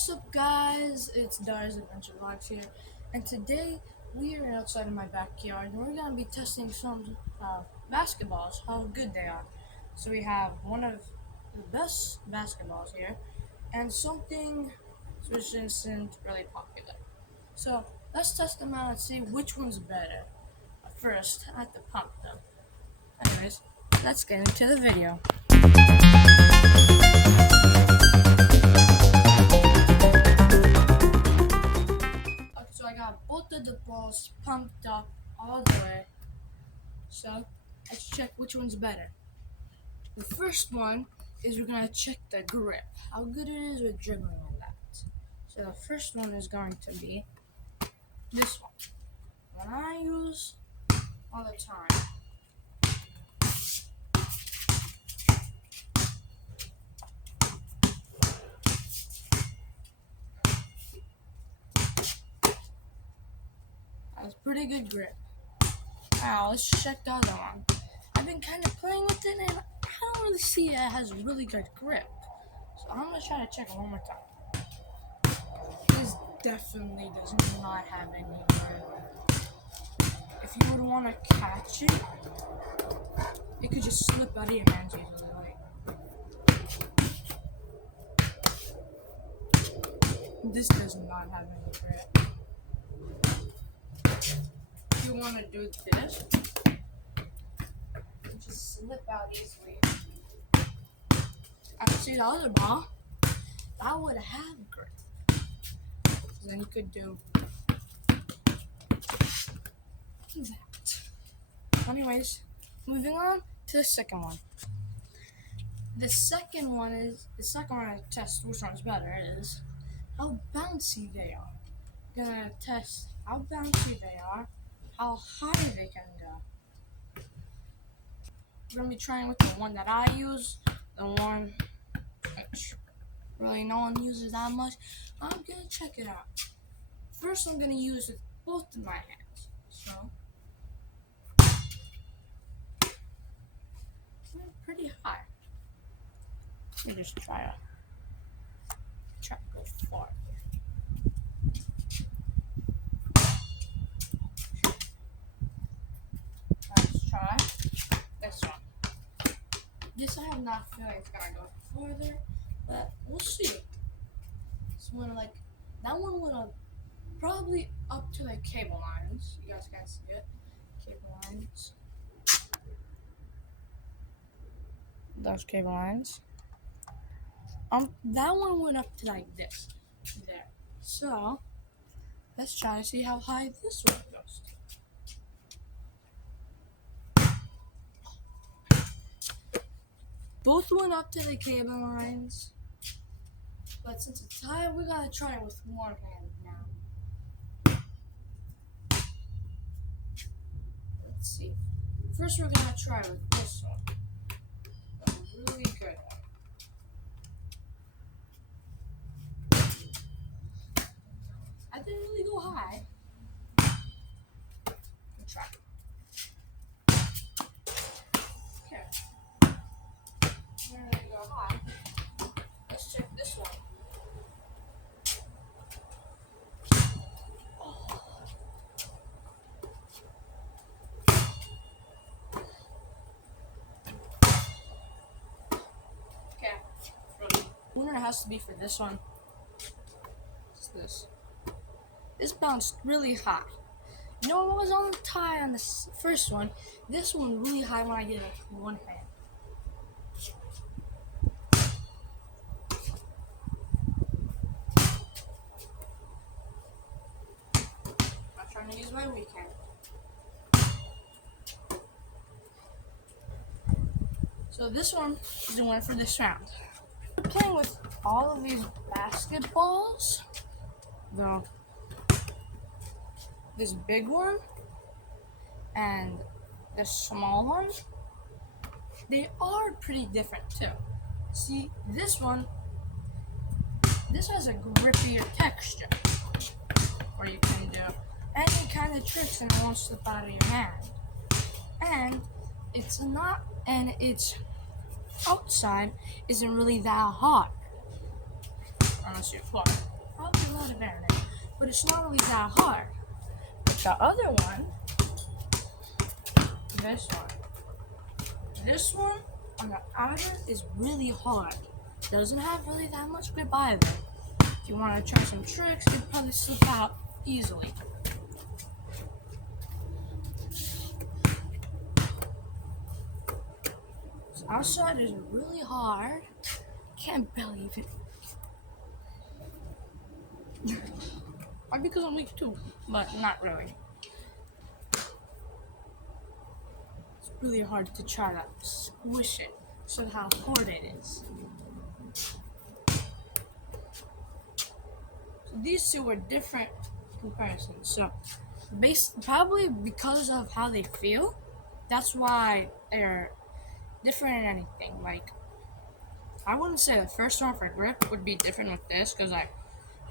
What's up, guys? It's Dar's Adventure Vlogs here, and today we are outside of my backyard and we're gonna be testing some basketballs, how good they are. So we have one of the best basketballs here, and something which isn't really popular. So let's test them out and see which one's better. First, I have to pump them. Anyways, let's get into the video. So I got both of the balls pumped up all the way. So let's check which one's better. The first one is we're gonna check the grip, how good it is with dribbling and that. So the first one is going to be this one. One I use all the time. That's pretty good grip. Now let's check the other one. I've been kind of playing with it and I don't really see it has really good grip. So I'm gonna try to check it one more time. This definitely does not have any grip. If you would want to catch it, it could just slip out of your hands easily. This does not have any grip. If you want to do this, it just slip out easily. I can see the other ball. That would have grip. Then you could do that. Anyways, moving on to the second one. The second one I test which one's better is how bouncy they are. I'm gonna test how bouncy they are, how high they can go. We're gonna be trying with the one that I use, the one which really no one uses that much. I'm gonna check it out. First, I'm gonna use it with both of my hands. So, pretty high. Let me just try to go far. Let's try this one. This I have not feeling it's gonna go further, but we'll see. This one, that one went up probably up to cable lines. You guys can't see it. Cable lines. Those cable lines. That one went up to this. There. So let's try to see how high this one goes. Both went up to the cable lines. But since it's high, we gotta try it with one hand now. Let's see. First, we're gonna try with this one. A really good one. I didn't really go high. Let's try. Okay. Didn't really go high. Let's check this one. Okay. Winner has to be for this one. What's this? This bounced really high. You know, it was on the tie on the first one. This one really high when I did it with one hand. I'm trying to use my weak hand. So this one is the winner for this round. We're playing with all of these basketballs. Though. This big one and this small one, they are pretty different too. See, this has a grippier texture where you can do any kind of tricks and it won't slip out of your hand. And its outside isn't really that hot. unless you're hard. Probably a lot of air in it, but it's not really that hard. But the other one, this one on the outer is really hard. Doesn't have really that much grip either. If you want to try some tricks, you'd probably slip out easily. So outside is really hard. Can't believe it. Or because I'm weak too, but not really. It's really hard to try to squish it, so how hard it is. So these two are different comparisons. So probably because of how they feel, that's why they're different in anything. Like, I wouldn't say the first one for grip would be different with this, because like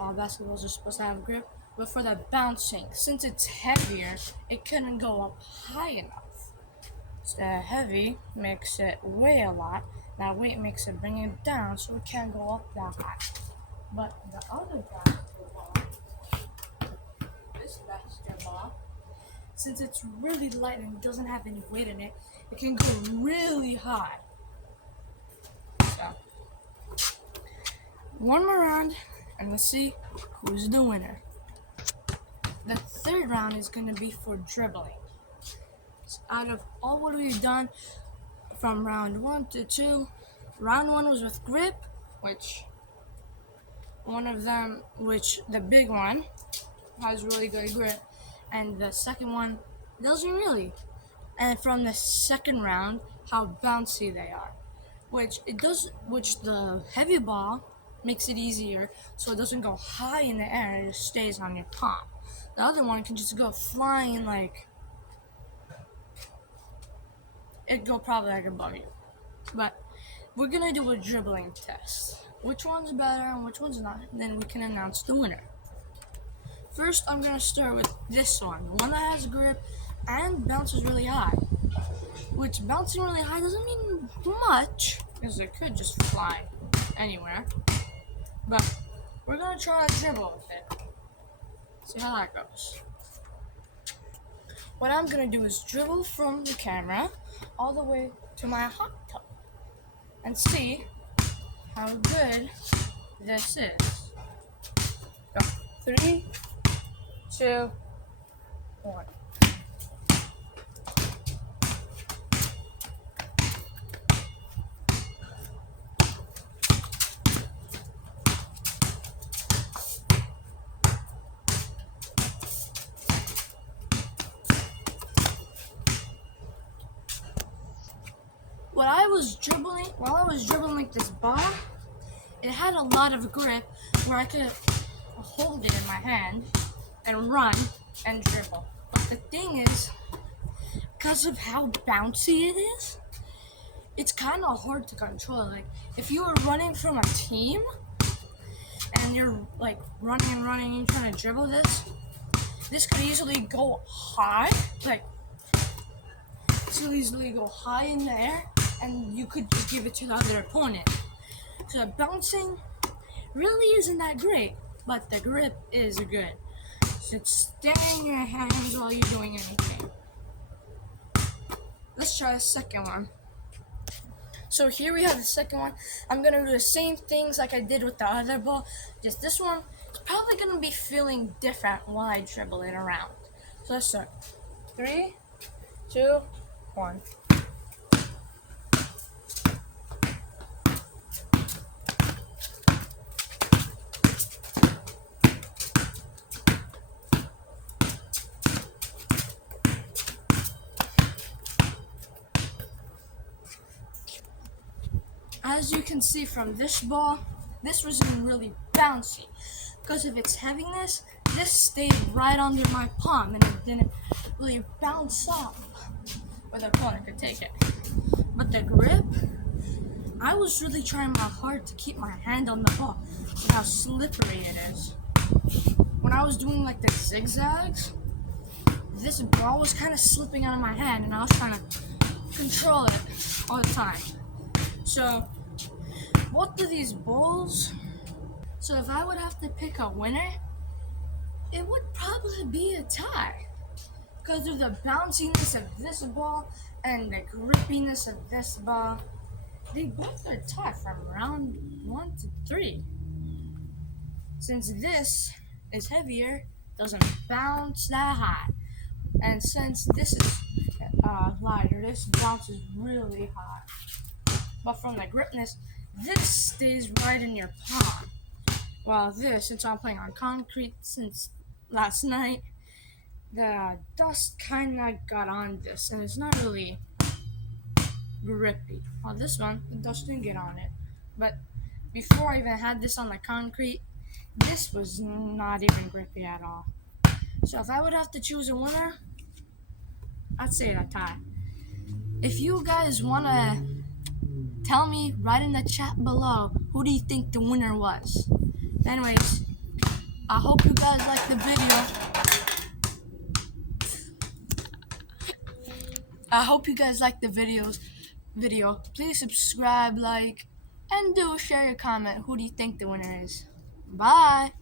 all basketballs are supposed to have grip. But for the bouncing, since it's heavier, it couldn't go up high enough. So the heavy makes it weigh a lot. That weight makes it bring it down, so it can't go up that high. But the other basketball, this basketball, since it's really light and doesn't have any weight in it, it can go really high. So, one more round, and let's see who's the winner. The third round is going to be for dribbling. So out of all what we've done from round 1 to 2, round 1 was with grip, which the big one has really good grip, and the second one doesn't really. And from the second round, how bouncy they are, which the heavy ball makes it easier, so it doesn't go high in the air, it just stays on your palm. The other one can just go flying, like it'd go probably like above you. But we're gonna do a dribbling test. Which one's better and which one's not, and then we can announce the winner. First, I'm gonna start with this one, the one that has grip and bounces really high. Which bouncing really high doesn't mean much, because it could just fly anywhere. But we're gonna try to dribble with it. See how that goes. What I'm gonna do is dribble from the camera all the way to my hot tub and see how good this is. Go. 3, 2, 1. While I was dribbling like this ball, it had a lot of grip where I could hold it in my hand and run and dribble. But the thing is, because of how bouncy it is, it's kind of hard to control. Like, if you were running from a team and you're like running and you're trying to dribble this could easily go high. Like, this could easily go high in the air, and you could just give it to the other opponent. So bouncing really isn't that great, but the grip is good. So it's staying in your hands while you're doing anything. Let's try a second one. So here we have the second one. I'm gonna do the same things like I did with the other ball. Just this one is probably gonna be feeling different while I dribble it around. So let's start. 3, 2, 1. As you can see from this ball, this wasn't really bouncy. Because of its heaviness, this stayed right under my palm and it didn't really bounce off where the opponent could take it. But the grip, I was really trying my hard to keep my hand on the ball with how slippery it is. When I was doing like the zigzags, this ball was kind of slipping out of my hand and I was trying to control it all the time. So both of these balls So if I would have to pick a winner, it would probably be a tie. Because of the bounciness of this ball and the grippiness of this ball, they both are tough from round 1 to 3. Since this is heavier, doesn't bounce that high. And since this is lighter, this bounces really high. But from the gripness, this stays right in your palm. While this, since I'm playing on concrete since last night, the dust kind of got on this, and it's not really grippy. On this one, the dust didn't get on it. But before I even had this on the concrete, this was not even grippy at all. So if I would have to choose a winner, I'd say a tie. If you guys want to tell me right in the chat below, who do you think the winner was? Anyways, I hope you guys liked the video. Please subscribe, like, and do share your comment. Who do you think the winner is? Bye.